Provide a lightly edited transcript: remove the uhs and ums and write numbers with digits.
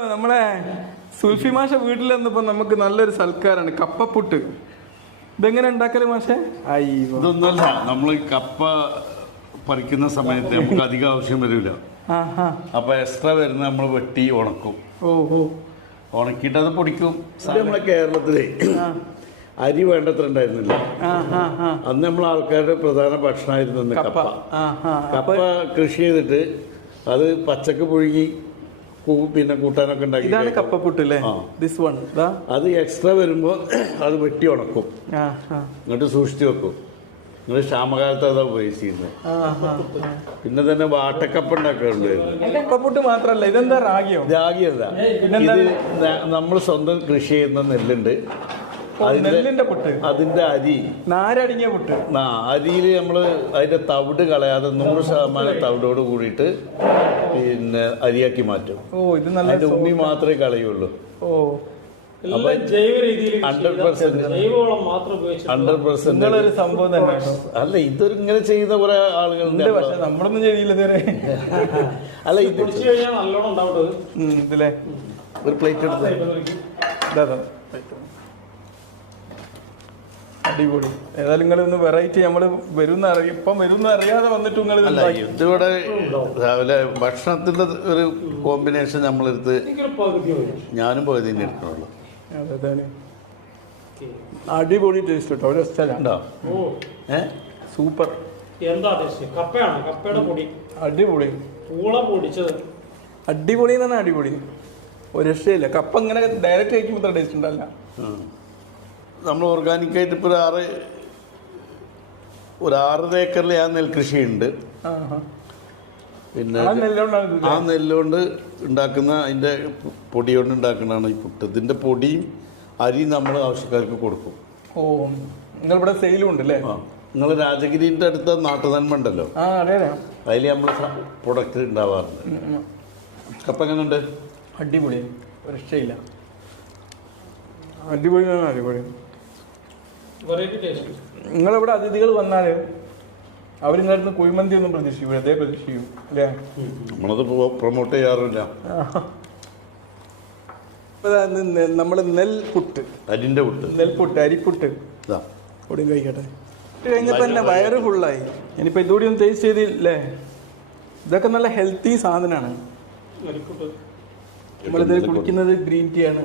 നമ്മളെ സുൽഫി മാഷ വീട്ടിൽ വന്നപ്പോ നമുക്ക് നല്ലൊരു സൽക്കാരാണ് കപ്പപ്പുട്ട്. ഇതെങ്ങനെ ഉണ്ടാക്കല് മാഷെ? ഇതൊന്നുമല്ല, നമ്മൾ കപ്പ പറിക്കുന്ന സമയത്ത് നമുക്ക് അധികം ആവശ്യം വരില്ല. അപ്പൊ എക്സ്ട്രാ വരുന്ന നമ്മൾ വെട്ടി ഉണക്കും. ഉണക്കിയിട്ട് അത് പൊടിക്കും. നമ്മളെ കേരളത്തിലെ അരി വേണ്ടത്ര ഉണ്ടായിരുന്നില്ല. അന്ന് നമ്മൾ ആൾക്കാരുടെ പ്രധാന ഭക്ഷണമായിരുന്നു കപ്പ. കപ്പ കൃഷി ചെയ്തിട്ട് അത് പച്ചക്ക് പുഴുങ്ങി പിന്നെ കൂട്ടാനൊക്കെ ഉണ്ടാക്കി. ഇതാണ് കപ്പപ്പുട്ട്. അത് എക്സ്ട്രാ വരുമ്പോ അത് വെട്ടി ഉണക്കും, എന്നിട്ട് സൂക്ഷിച്ചു വെക്കും. നിങ്ങൾ ക്ഷാമകാലത്ത് അതാ ഉപയോഗിച്ചിരുന്നത്. പിന്നെ തന്നെ വാട്ടക്കപ്പ ഉണ്ടാക്കാറുണ്ടായിരുന്നു. കപ്പപ്പുട്ട് മാത്രല്ല, ഇതെന്താ രാഗിയോ? രാഗിയല്ല, ഇത് നമ്മൾ സ്വന്തം കൃഷി ചെയ്യുന്ന നെല്ലുണ്ട്, നെല്ലിന്റെ പുട്ട്. അതിന്റെ അരി നാരടങ്ങിയ പുട്ട്. അരിയിൽ നമ്മള് അതിന്റെ തവിട് കളയാതെ 100% തവിടോട് കൂടിയിട്ട് പിന്നെ അരിയാക്കി മാറ്റും. അതിന്റെ ഉണ്ണി മാത്രമേ കളയുള്ളൂ. 100% സംഭവം തന്നെ. അല്ല, ഇതൊരു ഇങ്ങനെ ചെയ്യുന്ന കുറെ ആളുകളുണ്ട്. പക്ഷെ നമ്മളൊന്നും ചെയ്തില്ല ഇതുവരെ. അല്ല, ഇത് ഇതിലെ ഒരു പ്ലേറ്റ് എടുത്ത് അടിപൊളി. ഏതായാലും നിങ്ങൾ ഒന്ന് വെറൈറ്റി നമ്മൾ ഇപ്പം വരുന്ന അറിയാതെ വന്നിട്ട് നിങ്ങൾ ഇതിവിടെ രാവിലെ ഭക്ഷണത്തിന്റെ ഒരു കോമ്പിനേഷൻ നമ്മളെടുത്ത് ഞാനും പകുതി തന്നെ എടുക്കണുള്ളൂ. അടിപൊളി ടേസ്റ്റ് കേട്ടോ. ഒരു സ്ഥലമുണ്ടോ? സൂപ്പർ. അടിപൊളി. അടിപൊളി എന്ന് പറഞ്ഞാൽ അടിപൊളി. ഒരു രക്ഷയില്ല. കപ്പ ഇങ്ങനെ ഡയറക്റ്റ് കഴിക്കുമ്പോൾ ടേസ്റ്റ് ഉണ്ടല്ല. നമ്മൾ ഓർഗാനിക്കായിട്ട് ഇപ്പോൾ ഒരു 6 ഏക്കറിൽ ആ നെൽകൃഷിയുണ്ട്. പിന്നെ ആ നെല്ലുകൊണ്ട് ഉണ്ടാക്കുന്ന അതിൻ്റെ പൊടി കൊണ്ട് ഉണ്ടാക്കുന്നതാണ് ഈ പുട്ട്. ഇതിൻ്റെ പൊടിയും അരിയും നമ്മൾ ആവശ്യക്കാർക്ക് കൊടുക്കും. നിങ്ങളിവിടെ സെയിലും ഉണ്ട് അല്ലേ? നിങ്ങൾ രാജഗിരിന്റെ അടുത്ത നാട്ടുനന്മ ഉണ്ടല്ലോ, അതിൽ നമ്മൾ പ്രൊഡക്റ്റ് ഉണ്ടാവാറുണ്ട്. കപ്പ എങ്ങനെയുണ്ട്? അടിപൊളി. ഒരു രക്ഷയില്ല. അടിപൊളി അടിപൊളി. നിങ്ങളിവിടെ അതിഥികൾ വന്നാൽ അവരിങ്ങടുത്ത് കുഴിമന്തി ഒന്നും പ്രതീക്ഷിക്കും, അതേ പ്രതീക്ഷിക്കും അല്ലേ? നമ്മളത് പ്രൊമോട്ട് ചെയ്യാറില്ല. നമ്മള് നെൽപുട്ട്, അരിന്റെ പുട്ട്, നെൽപുട്ട്, അരിപ്പുട്ട് കൂടി കഴിക്കട്ടെ. കഴിഞ്ഞപ്പോ തന്നെ വയറ് ഫുള്ളായി. ഇനിയിപ്പോ ഇതുകൂടി ഒന്ന് ടേസ്റ്റ് ചെയ്തില്ലേ? ഇതൊക്കെ നല്ല ഹെൽത്തി സാധനമാണ്. നമ്മളിത് കുടിക്കുന്നത് ഗ്രീൻ ടീ ആണ്.